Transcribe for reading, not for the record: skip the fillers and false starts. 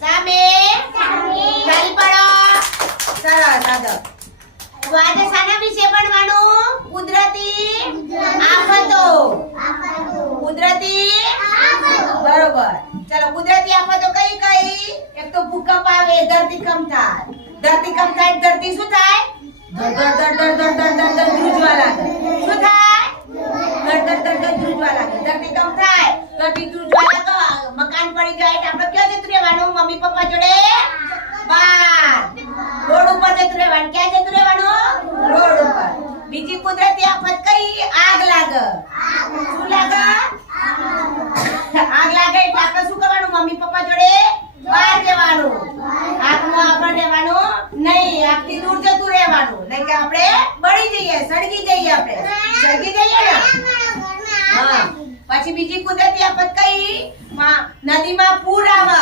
સામે ચાલી પડો. સરસ આગળ. તો આજે શાના વિશે ભણવાનું? કુદરતી આફતો. કુદરતી બરોબર. ચલો કુદરતી આફતો કઈ કઈ? એક તો ભૂકંપ આવે, ધરતીકંપ થાય. ધરતીકંપ થાય ધરતી શું થાય? ધ્રુજવા લાગે. શું થાય? ધ્રુજવા લાગે. ધરતીકંપ થાય ધરતી ધ્રુજવા લાગે. મકાન પડી જાય એટલે આપણે ક્યાં જતું રહેવાનું? મમ્મી પપ્પા જોડે બહાર. રોડ ઉપર જતું રહેવાનું. ક્યાં જતું રહેવાનું? રોડ ઉપર. બીજી કુદરતી આફત કઈ? આગ લાગે. શું લાગે? આગ લાગે એટલે આપણે શું કરવાનું? મમ્મી પપ્પા જોડે બહાર જવાનું. આગમાં આપણે રહેવાનું નહીં. આગથી દૂર જતું રહેવાનું. નહીં કે આપણે બળી જઈએ, સળગી જઈએ. આપણે સળગી જઈએ ને. હા. પછી બીજી કુદરતી આફત કઈ? નદીમાં પૂર આવે.